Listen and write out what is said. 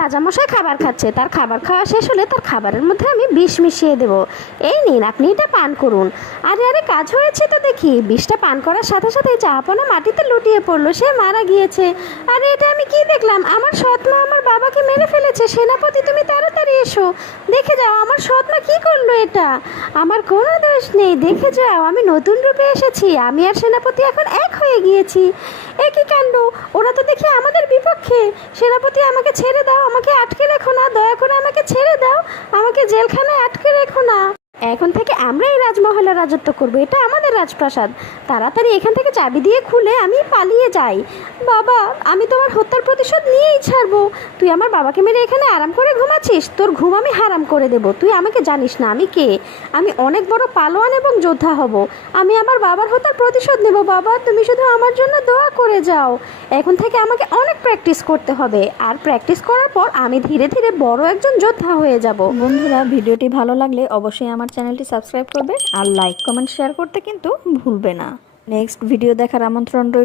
রাজামশাই খাবার খাচ্ছে, তার খাবার খাওয়া শেষ হলে তার খাবারের মধ্যে আমি বিষ মিশিয়ে দেব। এই নিন, আপনি এটা পান করুন। আরে আরে, কাজ হয়েছে তো দেখি। বিষটা পান করার সাথে সাথে জাহাপনা মাটিতে লুটিয়ে পড়লো, সে মারা গিয়েছে। আরে এটা আমি কি দেখলাম? আমার সৎমা আমার বাবাকে মেরে ফেলেছে। সেনাপতি, তুমি তাড়াতাড়ি এসো, দেখে যাও আমার সৎমা কি করলো এটা। আমার কোনো দোষ নেই, দেখে যাও, আমি নতুন রূপে এসেছি। আমি আর সেনাপতি এখন এক হয়ে গিয়েছি। এ কি কাণ্ড! ওরা তো দেখি আমাদের বিপক্ষে। সেনাপতি, আমাকে ছেড়ে দাও, আমাকে আটকে রেখো না, দয়া করে আমাকে ছেড়ে দাও, আমাকে জেলখানায় আটকে রেখো না। এখন থেকে আমরাই রাজমহলে রাজত্ব করবো, এটা আমাদের রাজপ্রাসাদ। তাড়াতাড়ি এখান থেকে চাবি দিয়ে খুলে আমি পালিয়ে যাই। বাবা, আমি তোমার হত্যার প্রতিশোধ নিয়েই ছাড়বো। তুই আমার বাবাকে মেরে এখানে আরাম করে ঘুমাচ্ছিস, তোর ঘুম আমি হারাম করে দেবো। তুই আমাকে জানিস না আমি কে। আমি অনেক বড় পালোয়ান এবং যোদ্ধা হব। আমি আমার বাবার হত্যার প্রতিশোধ নেব। বাবা, তুমি শুধু আমার জন্য দোয়া করে যাও। এখন থেকে আমাকে অনেক প্র্যাকটিস করতে হবে, আর প্র্যাকটিস করার পর আমি ধীরে ধীরে বড় একজন যোদ্ধা হয়ে যাব। বন্ধুরা, ভিডিওটি ভালো লাগলে অবশ্যই আমার চ্যানেলটি সাবস্ক্রাইব করবে আর লাইক কমেন্ট শেয়ার করতে কিন্তু ভুলবে না। নেক্সট ভিডিও দেখার আমন্ত্রণ রইল।